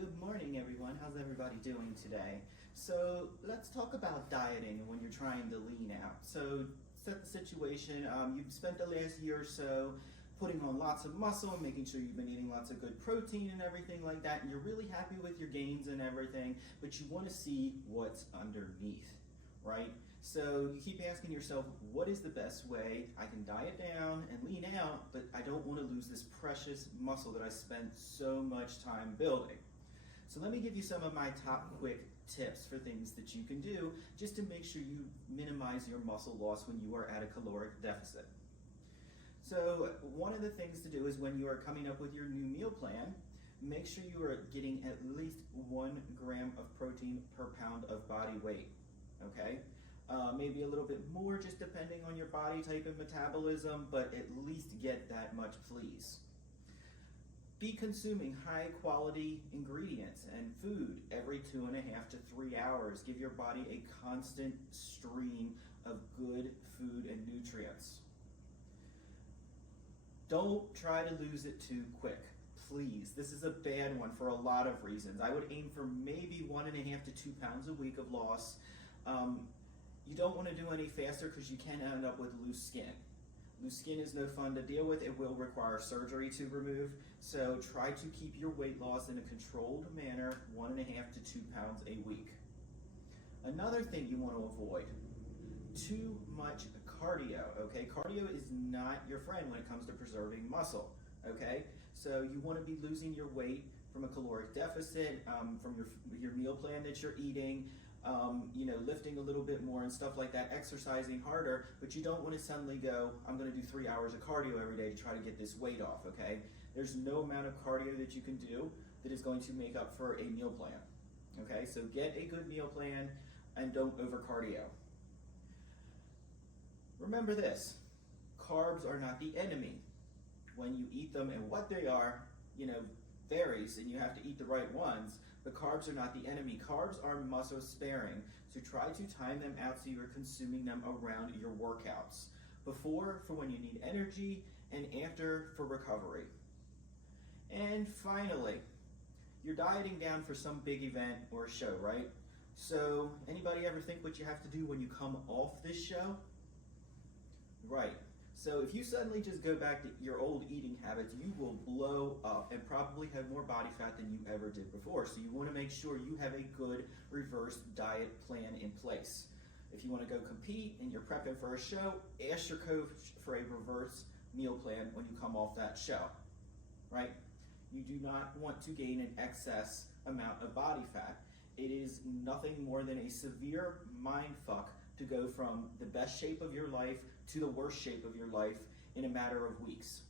Good morning, everyone. How's everybody doing today? So let's talk about dieting when you're trying to lean out. So set the situation. You've spent the last year or so putting on lots of muscle and making sure you've been eating lots of good protein and everything like that, and you're really happy with your gains and everything, but you want to see what's underneath, right? So you keep asking yourself, what is the best way I can diet down and lean out, but I don't want to lose this precious muscle that I spent so much time building? So let me give you some of my top quick tips for things that you can do just to make sure you minimize your muscle loss when you are at a caloric deficit. So one of the things to do is when you are coming up with your new meal plan, make sure you are getting at least 1 gram of protein per pound of body weight, okay? Maybe a little bit more just depending on your body type and metabolism, but at least get that much, please. Be consuming high quality ingredients and food every 2.5 to 3 hours. Give your body a constant stream of good food and nutrients. Don't try to lose it too quick, please. This is a bad one for a lot of reasons. I would aim for maybe 1.5 to 2 pounds a week of loss. You don't want to do any faster because you can end up with loose skin. Loose skin is no fun to deal with. It will require surgery to remove. So try to keep your weight loss in a controlled manner, 1.5 to 2 pounds a week. Another thing you want to avoid, too much cardio, okay? Cardio is not your friend when it comes to preserving muscle, okay? So you want to be losing your weight from a caloric deficit, from your meal plan that you're eating, lifting a little bit more and stuff like that, exercising harder, but you don't want to suddenly go, I'm going to do 3 hours of cardio every day to try to get this weight off, okay? There's no amount of cardio that you can do that is going to make up for a meal plan, okay? So get a good meal plan and don't over cardio. Remember this, carbs are not the enemy. When you eat them and what they are, varies, and you have to eat the right ones, but carbs are not the enemy. Carbs are muscle sparing, so try to time them out so you're consuming them around your workouts. Before, for when you need energy, and after, for recovery. And finally, you're dieting down for some big event or show, right? So, anybody ever think what you have to do when you come off this show? Right. So if you suddenly just go back to your old eating habits, you will blow up and probably have more body fat than you ever did before. So you want to make sure you have a good reverse diet plan in place. If you want to go compete and you're prepping for a show, ask your coach for a reverse meal plan when you come off that show, right? You do not want to gain an excess amount of body fat. It is nothing more than a severe mind fuck to go from the best shape of your life to the worst shape of your life in a matter of weeks.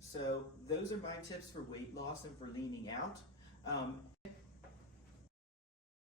So those are my tips for weight loss and for leaning out.